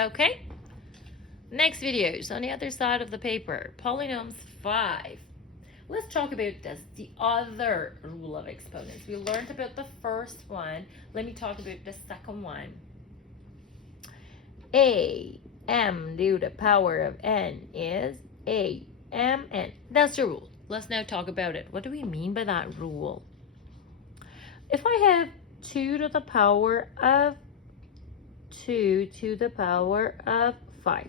Okay? Next videos on the other side of the paper. Polynomials 5. Let's talk about this, the other rule of exponents. We learned about the first one. Let me talk about the second one. A m to the power of n is a m n. That's the rule. Let's now talk about it. What do we mean by that rule? If I have 2 to the power of 2 to the power of 5.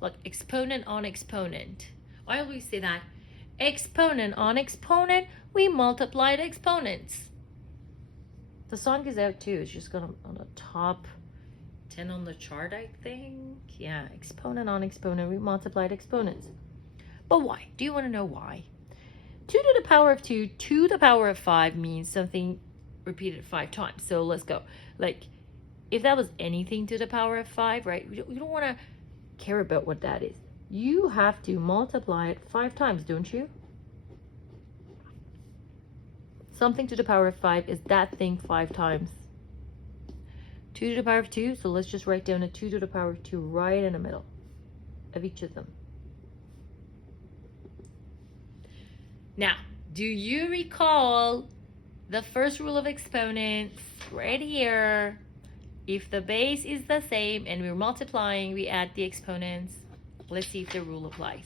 Look, exponent on exponent. I always say that. Exponent on exponent, we multiply the exponents. The song is out too. It's just going on the top 10 on the chart, I think. Yeah, exponent on exponent, we multiplied exponents. But why? Do you want to know why? 2 to the power of 2 to the power of 5 means something repeated 5 times. So let's go. Like, if that was anything to the power of 5, right? We don't want to care about what that is. You have to multiply it 5 times, don't you? Something to the power of 5 is that thing 5 times. 2 to the power of 2, so let's just write down a 2 to the power of 2 right in the middle of each of them. Now, do you recall the first rule of exponents right here? If the base is the same and we're multiplying, we add the exponents. Let's see if the rule applies.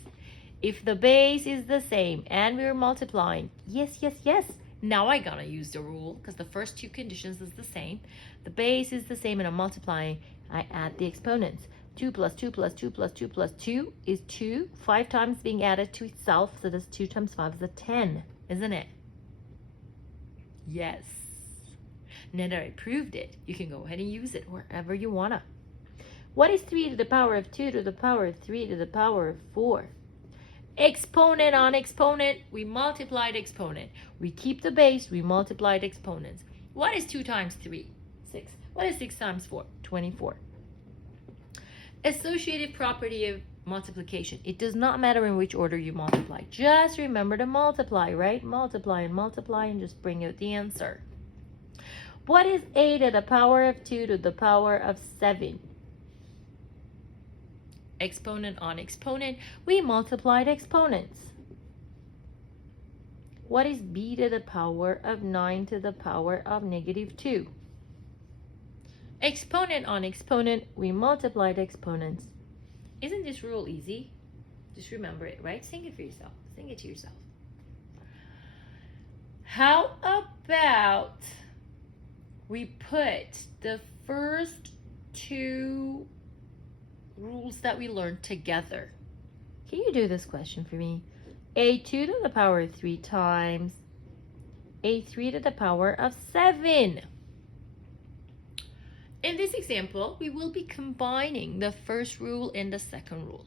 If the base is the same and we're multiplying, yes. Now I gotta use the rule because the first 2 conditions is the same. The base is the same and I'm multiplying. I add the exponents. 2 plus 2 plus 2 plus 2 plus 2 is 2. 5 times being added to itself. So this 2 times 5 is a 10, isn't it? Yes. Now that I proved it, you can go ahead and use it wherever you wanna. What is 3 to the power of 2 to the power of 3 to the power of 4? Exponent on exponent, we multiplied exponent. We keep the base, we multiplied exponents. What is 2 times 3? 6. What is 6 times 4? 24. Associative property of multiplication. It does not matter in which order you multiply. Just remember to multiply, right? Multiply and just bring out the answer. What is a to the power of 2 to the power of 7? Exponent on exponent, we multiplied exponents. What is b to the power of 9 to the power of negative 2? Exponent on exponent, we multiplied exponents. Isn't this rule easy? Just remember it, right? Sing it for yourself. Sing it to yourself. How about we put the first 2 rules that we learned together? Can you do this question for me? A2 to the power of 3 times A3 to the power of 7. In this example, we will be combining the first rule and the second rule.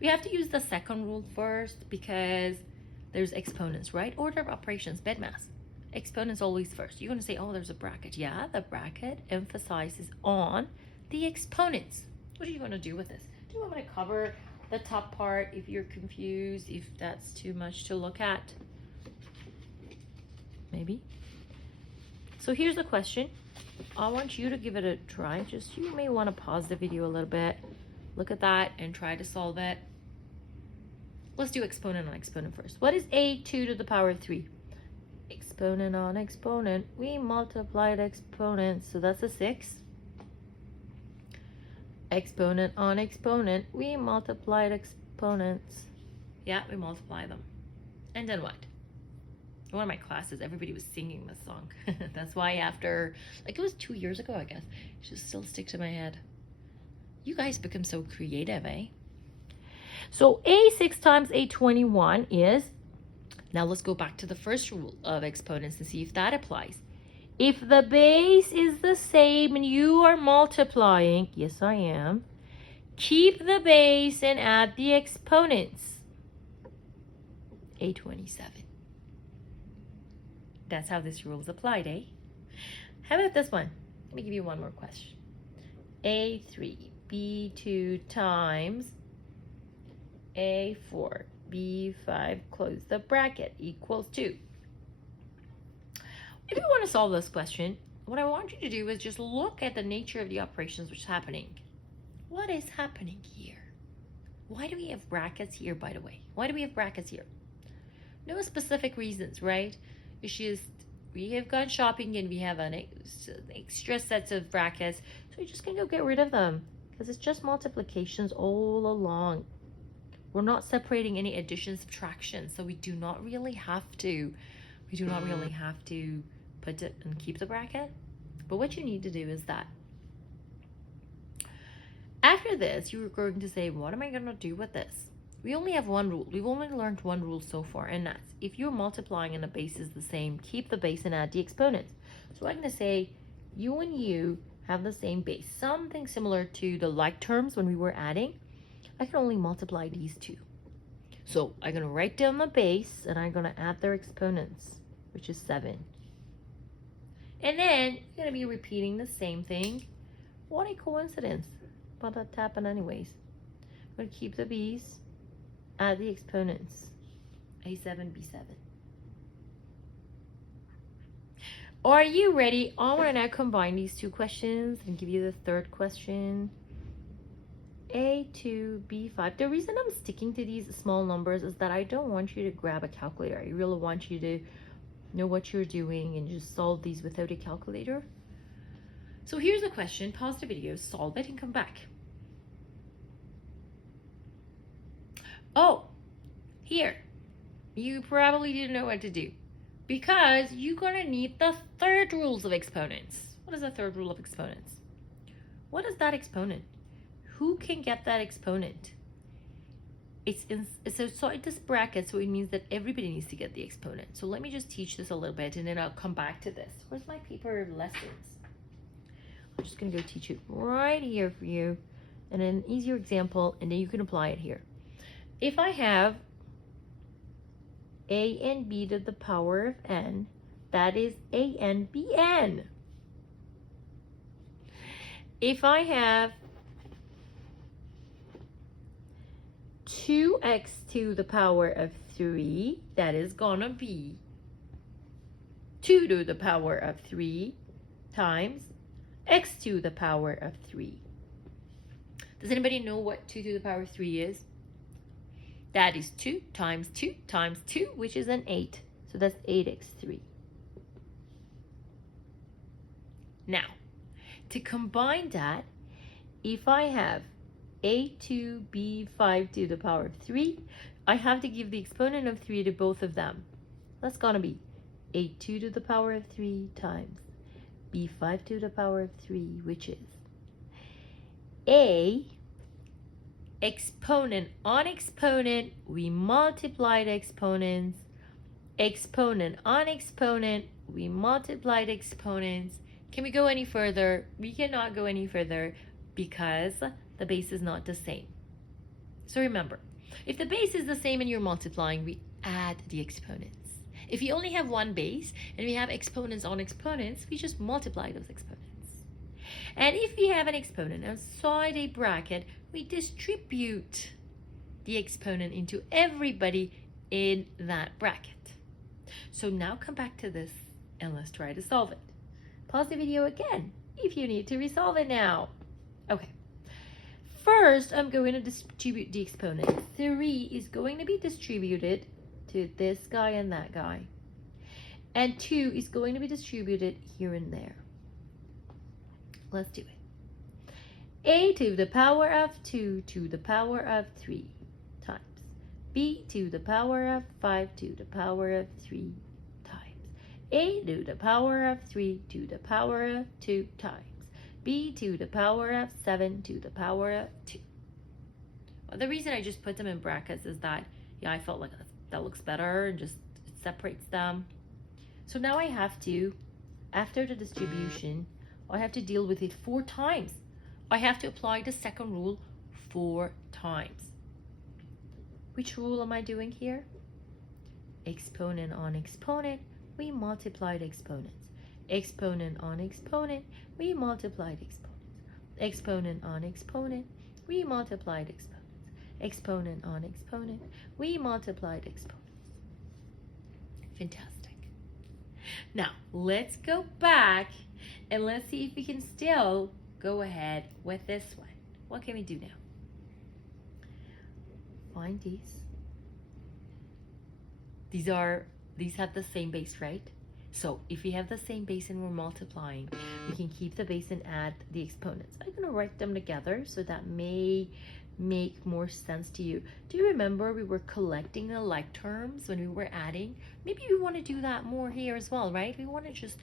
We have to use the second rule first because there's exponents, right? Order of operations, BEDMAS. Exponents always first. You're going to say, oh, there's a bracket. Yeah, the bracket emphasizes on the exponents. What are you going to do with this? Do you want me to cover the top part if you're confused, if that's too much to look at? Maybe. So here's the question. I want you to give it a try. Just, you may want to pause the video a little bit, look at that, and try to solve it. Let's do exponent on exponent first. What is a2 to the power of 3? Exponent on exponent, we multiplied exponents, so that's a 6. Exponent on exponent, we multiplied exponents. Yeah, we multiply them. And then what? In one of my classes, everybody was singing this song. That's why after, like, it was 2 years ago, I guess. It just still sticks to my head. You guys become so creative, eh? So A6 times A21 is, now let's go back to the first rule of exponents and see if that applies. If the base is the same and you are multiplying, yes I am, keep the base and add the exponents. A27. That's how this rule is applied, eh? How about this one? Let me give you one more question. A3, B2 times A4, B5, close the bracket, equals 2. If you want to solve this question, what I want you to do is just look at the nature of the operations which is happening. What what is happening here? Why do we have brackets here, by the way? Why do we have brackets here? No specific reasons, right? It's just we have gone shopping and we have an extra sets of brackets. So we're just going to go get rid of them because it's just multiplications all along. We're not separating any addition, subtraction. So we do not really have to. We do not really have to put it and keep the bracket. But what you need to do is that after this, you're going to say, what am I going to do with this? We only have one rule. We've only learned one rule so far, and that's if you're multiplying and the base is the same, keep the base and add the exponents. So I'm going to say you and you have the same base. Something similar to the like terms when we were adding. I can only multiply these two. So I'm going to write down the base, and I'm going to add their exponents, which is 7. And then you're going to be repeating the same thing. What a coincidence. But that happened anyways. I'm going to keep the b's, add the exponents, a7, b7. Are you ready? I want to now combine these two questions and give you the third question. a2, b5. The reason I'm sticking to these small numbers is that I don't want you to grab a calculator. I really want you to know what you're doing and just solve these without a calculator. So here's the question. Pause the video, solve it, and come back. Oh, here. You probably didn't know what to do because you're going to need the third rules of exponents. What is the third rule of exponents? What is that exponent? Who can get that exponent? It's inside this bracket, so it means that everybody needs to get the exponent. So let me just teach this a little bit, and then I'll come back to this. Where's my paper of lessons? I'm just going to go teach it right here for you, and an easier example, and then you can apply it here. If I have a and b to the power of n, that is a n bn. If I have 2x to the power of 3, that is gonna be 2 to the power of 3 times x to the power of 3. Does anybody know what 2 to the power of 3 is? That is 2 times 2 times 2, which is an 8. So that's 8x3. Now, to combine that, if I have a2, b5 to the power of 3, I have to give the exponent of 3 to both of them. That's going to be a2 to the power of 3 times b5 to the power of 3, which is a exponent on exponent, we multiplied exponents. Exponent on exponent, we multiplied exponents. Can we go any further? We cannot go any further because the base is not the same. So remember, if the base is the same and you're multiplying, we add the exponents. If you only have one base and we have exponents on exponents, we just multiply those exponents. And if we have an exponent inside a bracket, we distribute the exponent into everybody in that bracket. So now come back to this and let's try to solve it. Pause the video again if you need to resolve it now. Okay. First, I'm going to distribute the exponent. 3 is going to be distributed to this guy and that guy. And 2 is going to be distributed here and there. Let's do it. A to the power of 2 to the power of 3 times b to the power of 5 to the power of 3 times a to the power of 3 to the power of 2 times b to the power of 7 to the power of 2. Well, the reason I just put them in brackets is that, yeah, I felt like that looks better and just it separates them. So now I have to, after the distribution, I have to deal with it 4 times. I have to apply the second rule 4 times. Which rule am I doing here? Exponent on exponent, we multiplied exponents. Exponent on exponent, we multiplied exponents. Exponent on exponent, we multiplied exponents. Exponent on exponent, we multiplied exponents. Fantastic. Now, let's go back and let's see if we can still go ahead with this one. What can we do now? Find these. These have the same base, right? So if we have the same base and we're multiplying, we can keep the base and add the exponents. I'm gonna write them together so that may make more sense to you. Do you remember we were collecting the like terms when we were adding? Maybe we want to do that more here as well, right? We want to just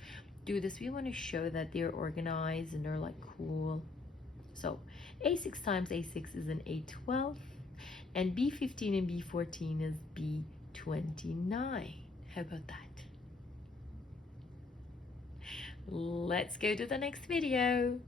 do this. We want to show that they're organized and they're like cool. So A6 times A6 is an A12, and B15 and B14 is B29. How about that? Let's go to the next video.